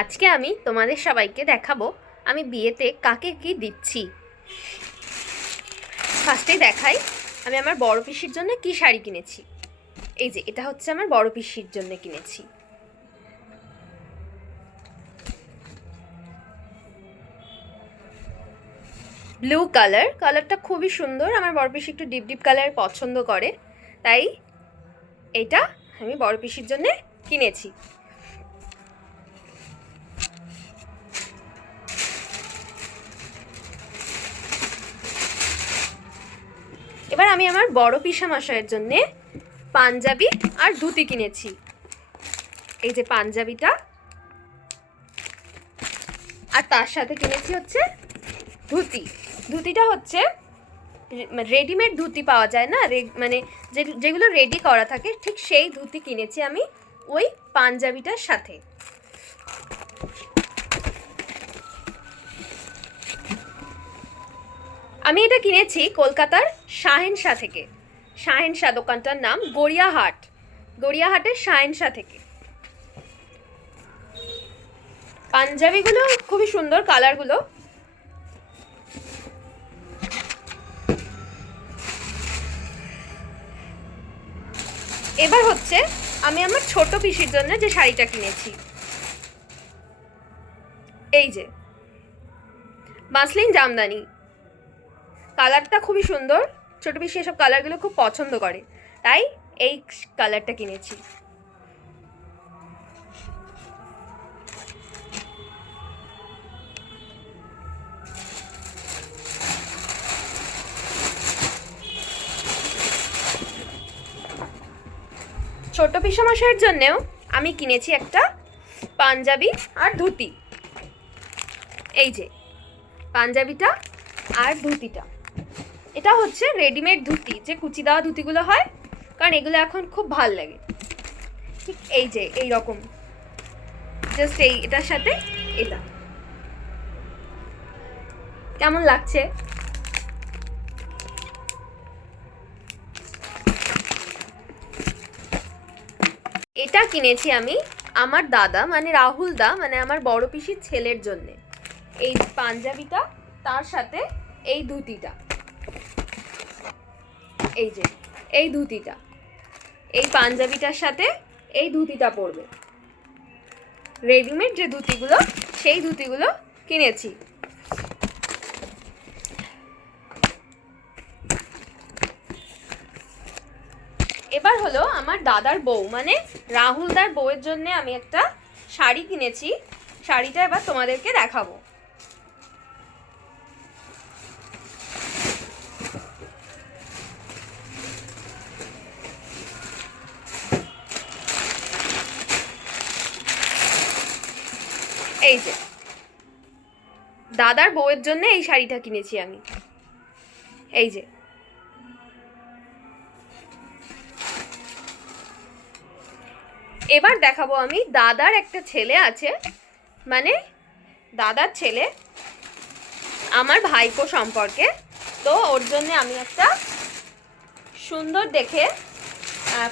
আজকে আমি তোমাদের সবাইকে দেখাবো আমি বিয়েতে কাকে কি দিচ্ছি। ফার্স্টেই দেখাই আমি আমার বড় পিসির জন্য কি শাড়ি কিনেছি। এই যে এটা হচ্ছে আমার বড় পিসির জন্য কিনেছি। ব্লু কালারটা খুবই সুন্দর, আমার বড় পিসি একটু ডিপ ডিপ কালার পছন্দ করে, তাই এটা আমি বড় পিসির জন্য কিনেছি। এবার আমি আমার বড় পিসামশাইয়ের জন্য পাঞ্জাবি আর ধুতি কিনেছি। এই যে পাঞ্জাবিটা, আর তার সাথে কিনেছি হচ্ছে ধুতিটা হচ্ছে রেডিমেড ধুতি পাওয়া যায় না, মানে যেগুলো রেডি করা থাকে, ঠিক সেই ধুতি কিনেছি আমি ওই পাঞ্জাবিটার সাথে। আমি এটা কিনেছি কলকাতার শাহেনশা থেকে। শাহেনশা দোকানটার নাম গড়িয়াহাটের শাহেনশা থেকে। পাঞ্জাবিগুলো খুবই সুন্দর, কালারগুলো। এবার হচ্ছে আমি আমার ছোট পিসির জন্য যে শাড়িটা কিনেছি। এই যে মাসলিন জামদানি, কালারটা খুবই সুন্দর, ছোট পিসি এসব কালারগুলো খুব পছন্দ করে, তাই এই কালারটা কিনেছি। ছোট পিসামশাইয়ের জন্যেও আমি কিনেছি একটা পাঞ্জাবি আর ধুতি। এই যে পাঞ্জাবিটা আর ধুতিটা, এটা হচ্ছে রেডিমেড ধুতি, যে কুচি দেওয়া ধুতিগুলো হয়, কারণ এগুলো এখন খুব ভাল লাগে। ঠিক এই যে এই রকম, জাস্ট এটার সাথে এটা কেমন লাগছে। এটা কিনেছি আমি আমার দাদা মানে রাহুল দা, মানে আমার বড় পিসির ছেলের জন্যে। এই পাঞ্জাবিটা, তার সাথে এই ধুতিটা, এই যে এই ধুতিটা, এই পাঞ্জাবিটার সাথে এই ধুতিটা পরবে। রেডিমেড যে ধুতিগুলো, সেই ধুতিগুলো কিনেছি। এবার হলো আমার দাদার বউ মানে রাহুলদার বউয়ের জন্য আমি একটা শাড়ি কিনেছি। শাড়িটা এবার তোমাদেরকে দেখাবো। এই যে দাদার বউয়ের জন্য এই শাড়িটা কিনেছি আমি। এই যে এবার দেখাবো আমি দাদার একটা ছেলে আছে, মানে দাদার ছেলে আমার ভাইপো সম্পর্কে, তো ওর জন্য আমি একটা সুন্দর দেখে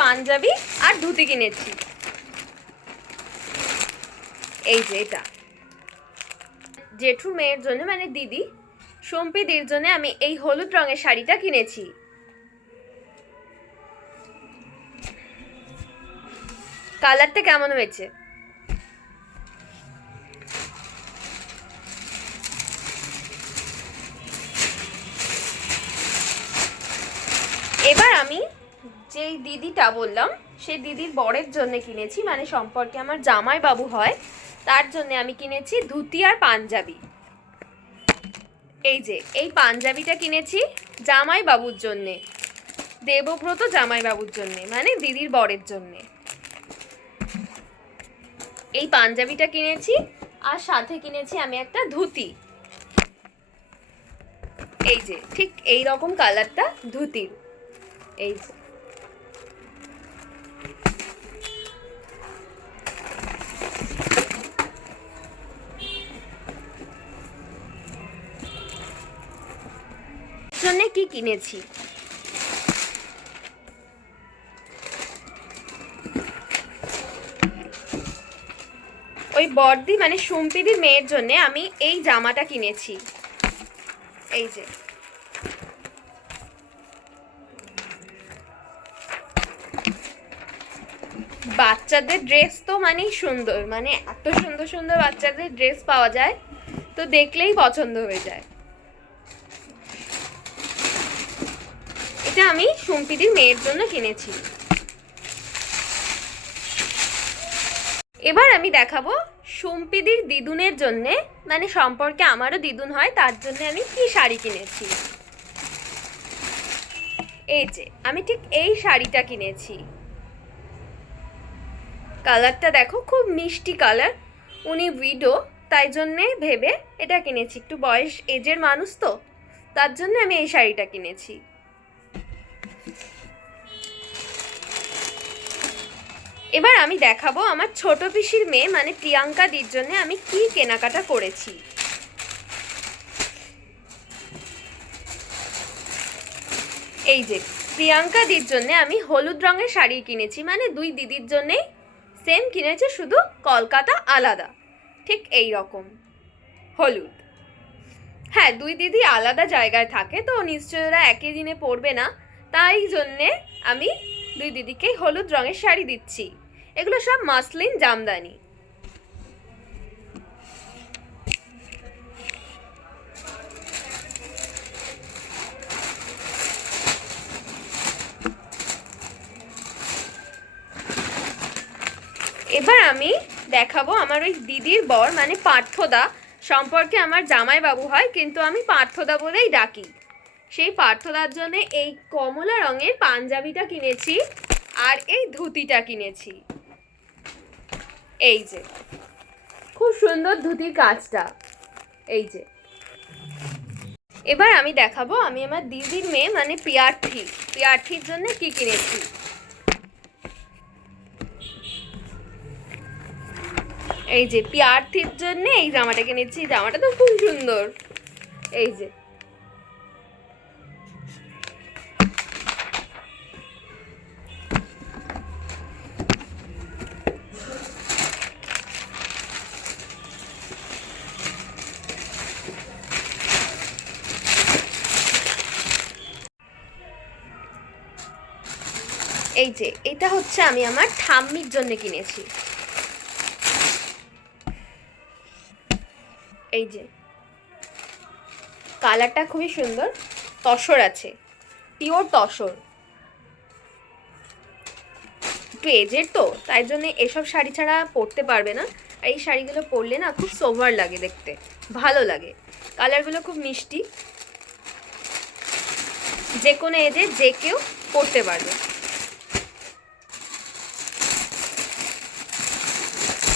পাঞ্জাবি আর ধুতি কিনেছি। এই যে এটা জেঠুর মেয়ের জন্য, মানে দিদি সম্পিদির জন্য আমি এই হলুদ রঙের শাড়িটা কিনেছি। কালারটা কেমন হয়েছে? এবার আমি যেই দিদিটা বললাম সেই দিদির বরের জন্য কিনেছি, মানে সম্পর্কে আমার জামাই বাবু হয়, তার জন্য আমি কিনেছি ধুতি আর পাঞ্জাবি। এই যে এই পাঞ্জাবিটা কিনেছি জামাই বাবুর জন্যে, দেবব্রত জামাই বাবুর জন্যে, মানে দিদির বরের জন্যে। এই পাঞ্জাবিটা কিনেছি, আর সাথে কিনেছি আমি একটা ধুতি। এই যে ঠিক এই রকম কালারটা ধুতির। এই যে জন্য কি কিনেছি, ওই বড়দি মানে সুম্পিদির মেয়ের জন্য আমি এই জামাটা কিনেছি। এই যে বাচ্চাদের ড্রেস তো মানেই সুন্দর, মানে এত সুন্দর সুন্দর বাচ্চাদের ড্রেস পাওয়া যায়, তো দেখলেই পছন্দ হয়ে যায়। এটা আমি সুম্পিদির মেয়ের জন্য কিনেছি। এবার আমি দেখাবো সুম্পিদির দিদুনের জন্যে, মানে সম্পর্কে আমারও দিদুন হয়, তার জন্য আমি কি শাড়ি কিনেছি। এই যে আমি ঠিক এই শাড়িটা কিনেছি। কালারটা দেখো, খুব মিষ্টি কালার। উনি উইডো, তাই জন্যে ভেবে এটা কিনেছি। একটু বয়স এজের মানুষ তো, তার জন্য আমি এই শাড়িটা কিনেছি। এবার আমি দেখাবো আমার ছোট পিসির মেয়ে মানে প্রিয়াঙ্কা দির জন্য আমি কি কেনাকাটা করেছি। এই যে প্রিয়াঙ্কা দির জন্য আমি হলুদ রঙের শাড়ি কিনেছি, মানে দুই দিদির জন্যেই সেম কিনেছে, শুধু কলকাতা আলাদা। ঠিক এই রকম হলুদ। হ্যাঁ, দুই দিদি আলাদা জায়গায় থাকে, তো নিশ্চয় ওরা একই দিনে পরবে না, তাই জন্যে আমি দুই দিদিকেই হলুদ রঙের শাড়ি দিচ্ছি। এগুলো সব মাসলিন জামদানি। এবার আমি দেখাবো আমার ওই দিদির বর মানে পার্থদা, সম্পর্কে আমার জামাইবাবু হয়, কিন্তু আমি পার্থদা বলেই ডাকি। সেই পার্থদার জন্য এই কমলা রঙের পাঞ্জাবিটা কিনেছি আর এই ধুতিটা কিনেছি। এই যে খুব সুন্দর ধুতির কাজটা। এই যে এবার আমি দেখাবো আমি আমার দিদির মেয়ে মানে প্রিয়ার্থীর জন্য কি কিনেছি। এই যে প্রিয়ার্থীর জন্য এই জামাটা কিনেছি। জামাটা তো খুব সুন্দর। এই যে এই যে এটা হচ্ছে আমি আমার ঠাম্মির জন্য কিনেছি। এই যে কালারটা খুবই সুন্দর, তসর আছে, পিওর তসর। একটু এজের তো, তাই জন্য এসব শাড়ি ছাড়া পরতে পারবে না। আর এই শাড়িগুলো পরলে না খুব সোভার লাগে, দেখতে ভালো লাগে। কালারগুলো খুব মিষ্টি, যে কোনো এজে যে কেউ পরতে পারবে।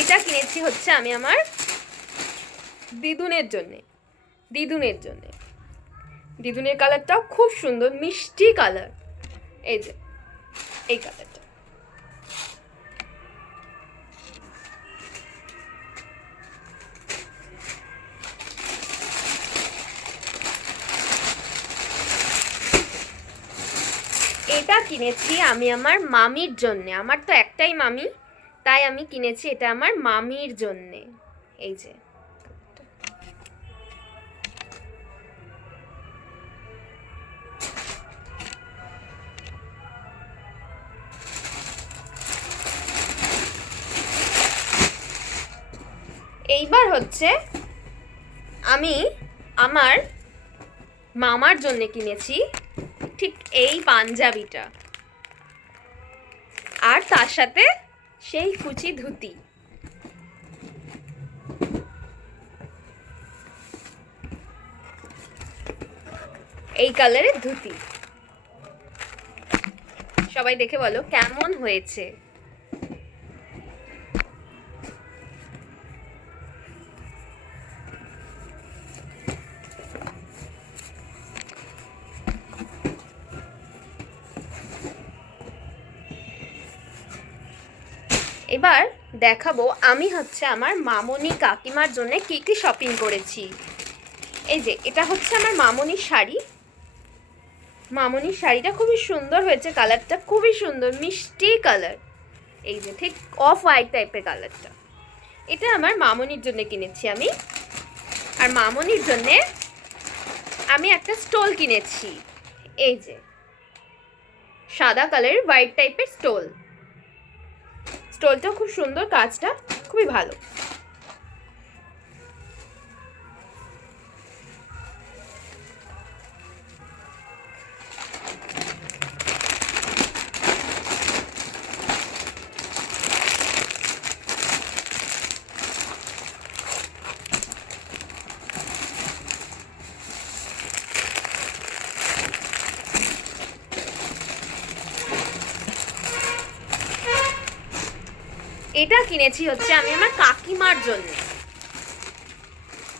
এটা কিনেছি হচ্ছে আমি আমার দিদুনের জন্যে। দিদুনের কালারটাও খুব সুন্দর, মিষ্টি কালার। এই যে এই কালারটা। এটা কিনেছি আমি আমার মামির জন্যে। আমার তো একটাই মামি, তাই আমি কিনেছি এটা আমার মামির জন্যে। এই যে এইবার হচ্ছে আমি আমার মামার জন্য কিনেছি ঠিক এই পাঞ্জাবিটা, আর তার সাথে সেই কুচি ধুতি। এই কালারের ধুতি। সবাই দেখে বলো কেমন হয়েছে। এবার দেখাবো আমি হচ্ছে আমার মামনি কাকিমার জন্য কি কি শপিং করেছি। এই যে এটা হচ্ছে আমার মামনির শাড়ি। মামনির শাড়িটা খুবই সুন্দর হয়েছে, কালারটা খুবই সুন্দর, মিষ্টি কালার। এই যে ঠিক অফ হোয়াইট টাইপের কালারটা। এটা আমার মামনির জন্য কিনেছি আমি। আর মামনির জন্যে আমি একটা স্টোল কিনেছি, এই যে সাদা কালারের হোয়াইট টাইপের স্টোল। স্টোলটা খুব সুন্দর, কাজটা খুবই ভালো। এটা কিনেছি হচ্ছে আমি আমার কাকিমার জন্য,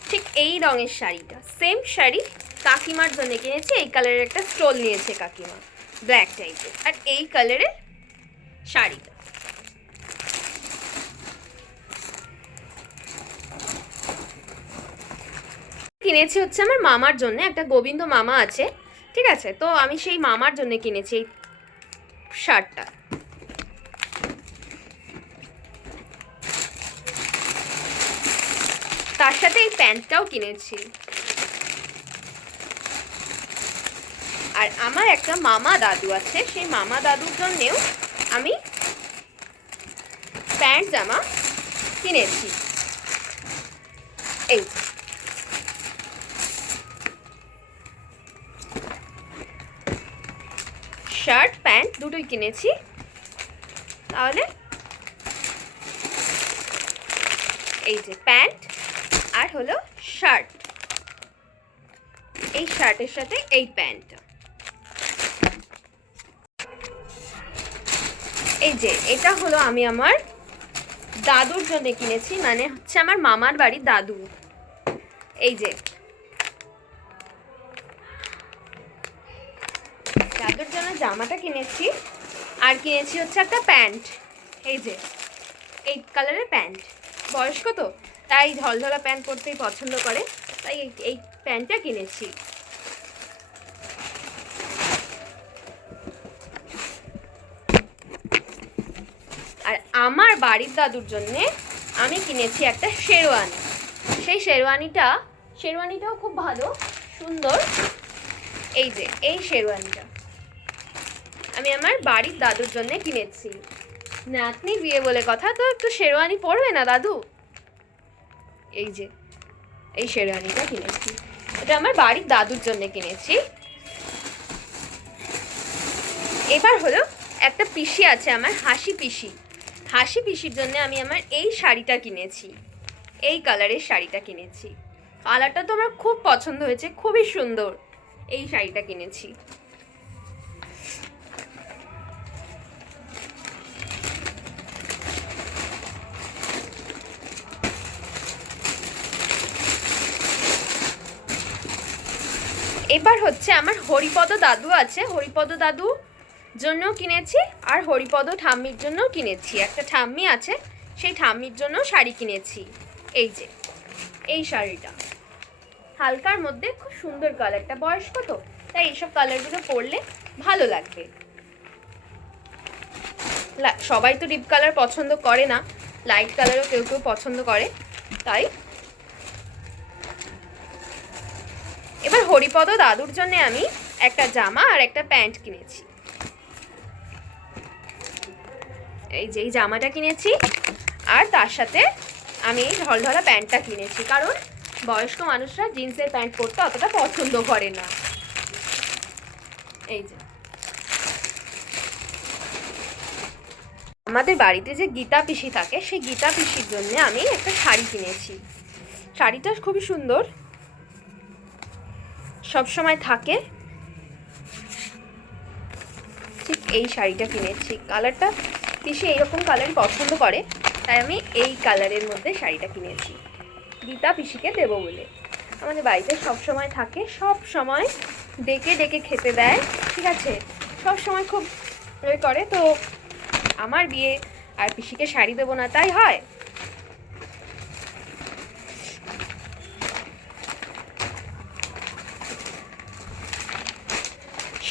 ঠিক এই রঙের শাড়িটা, সেম শাড়ি কাকিমার জন্য কিনেছি। এই কালারের একটা স্টোল নিয়েছে কাকিমা, ব্ল্যাক টাইপের, আর এই কালারের শাড়িটা। কিনেছি হচ্ছে আমার মামার জন্য, একটা গোবিন্দ মামা আছে, ঠিক আছে, তো আমি সেই মামার জন্য কিনেছি এই শার্টটা। তার সাথে এই প্যান্টটাও কিনেছি। আর আমার একটা মামা দাদু আছে, সেই মামা দাদুর জন্যেও আমি প্যান্ট জামা কিনেছি। এই শার্ট প্যান্ট দুটোই কিনেছি। তাহলে এই যে প্যান্ট আর হলো শার্ট, এই শার্টের সাথে এই প্যান্টটা। এই যে এটা হলো আমি আমার দাদুর জন্য কিনেছি, মানে হচ্ছে আমার মামার বাড়ির দাদু। এই যে দাদুর জন্য জামাটা কিনেছি, আর কিনেছি হচ্ছে একটা প্যান্ট, এই যে এই কালারের প্যান্ট। বয়স্ক তো, তাই ঢলঢলা প্যান্ট পরতেই পছন্দ করে, তাই এই প্যান্টটা কিনেছি। আর আমার বাড়ির দাদুর জন্যে আমি কিনেছি একটা শেরওয়ানি। সেই শেরওয়ানিটাও খুব ভালো, সুন্দর। এই যে এই শেরওয়ানিটা আমি আমার বাড়ির দাদুর জন্য কিনেছি। নাতনি বিয়ে বলে কথা, তো একটু শেরওয়ানি পরবে না দাদু। এই যে এই শেরওয়ানিটা কিনেছি, এটা আমার বাড়ির দাদুর জন্য কিনেছি। এবার হলো একটা পিসি আছে আমার, হাসি পিসি। হাসি পিসির জন্য আমি আমার এই শাড়িটা কিনেছি, এই কালারের শাড়িটা কিনেছি। কালারটা তো আমার খুব পছন্দ হয়েছে, খুবই সুন্দর। এই শাড়িটা কিনেছি। এবার হচ্ছে আমার হরিপদ দাদু আছে, হরিপদ দাদু জন্যও কিনেছি, আর হরিপদ ঠাম্মির জন্যও কিনেছি। একটা ঠাম্মি আছে, সেই ঠাম্মির জন্য শাড়ি কিনেছি। এই যে এই শাড়িটা হালকার মধ্যে, খুব সুন্দর কালারটা, বয়স্ক তো তাই এইসব কালারগুলো পরলে ভালো লাগবে। সবাই তো ডিপ কালার পছন্দ করে না, লাইট কালারও কেউ কেউ পছন্দ করে, তাই। এবার হরিপদ দাদুর জন্য আমি একটা জামা আর একটা প্যান্ট কিনেছি। এই যে এই জামাটা কিনেছি, আর তার সাথে আমি এই ঢলঢলা প্যান্টটা কিনেছি, কারণ বয়স্ক মানুষরা জিন্সের প্যান্ট পরতে অতটা পছন্দ করে না। এই যে আমাদের বাড়িতে যে গীতা পিসি থাকে, সেই গীতা পিসির জন্য আমি একটা শাড়ি কিনেছি। শাড়িটা খুবই সুন্দর, সব সময় থাকে। ঠিক এই শাড়িটা কিনেছি, কালারটা পিসি এইরকম কালারই পছন্দ করে, তাই আমি এই কালারের মধ্যে শাড়িটা কিনেছি গীতা পিসিকে দেবো বলে। আমাদের বাড়িতে সব সময় থাকে, সব সময় ডেকে ডেকে খেতে দেয়, ঠিক আছে, সব সময় খুব করে। তো আমার বিয়ে আর পিসিকে শাড়ি দেবো না, তাই হয়।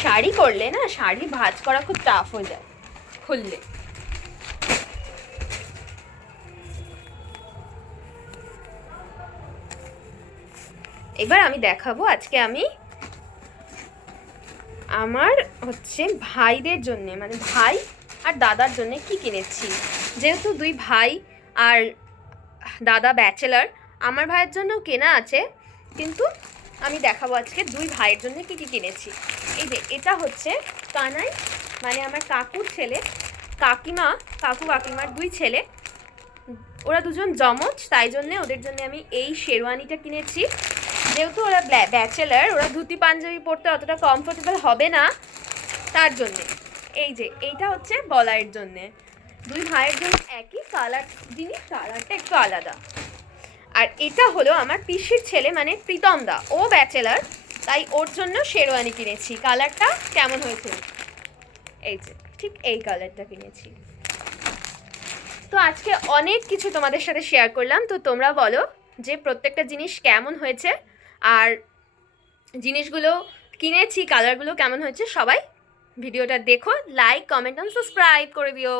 শাড়ি করলে না, শাড়ি ভাঁজ করা খুব টাফ হয়ে যায় খুললে। এবার আমি দেখাবো আজকে আমি আমার হচ্ছে ভাইদের জন্যে, মানে ভাই আর দাদার জন্যে কি কিনেছি। যেহেতু দুই ভাই আর দাদা ব্যাচেলার, আমার ভাইয়ের জন্যও কেনা আছে, কিন্তু আমি দেখাবো আজকে দুই ভাইয়ের জন্য কি কি কিনেছি। এই যে এটা হচ্ছে কানাই, মানে আমার কাকুর ছেলে, কাকু কাকিমার দুই ছেলে, ওরা দুজন জমজ, তাই জন্যে ওদের জন্য আমি এই শেরওয়ানিটা কিনেছি। যেহেতু ওরা ব্যাচেলার, ওরা ধুতি পাঞ্জাবি পরতে অতটা কমফোর্টেবল হবে না, তার জন্যে। এই যে এইটা হচ্ছে বলাইয়ের জন্যে, দুই ভাইয়ের জন্য একই কালার জিনিস, কালারটা একটু আলাদা। আর এটা হলো আমার পিসির ছেলে, মানে প্রীতম দা, ও ব্যাচেলার, তাই ওর জন্য শেরওয়ানি কিনেছি। কালারটা কেমন হয়েছে, এই যে ঠিক এই কালারটা কিনেছি। তো আজকে অনেক কিছু তোমাদের সাথে শেয়ার করলাম, তো তোমরা বলো যে প্রত্যেকটা জিনিস কেমন হয়েছে, আর জিনিসগুলো কিনেছি কালারগুলো কেমন হয়েছে। সবাই ভিডিওটা দেখো, লাইক, কমেন্ট আর সাবস্ক্রাইব করে দিও।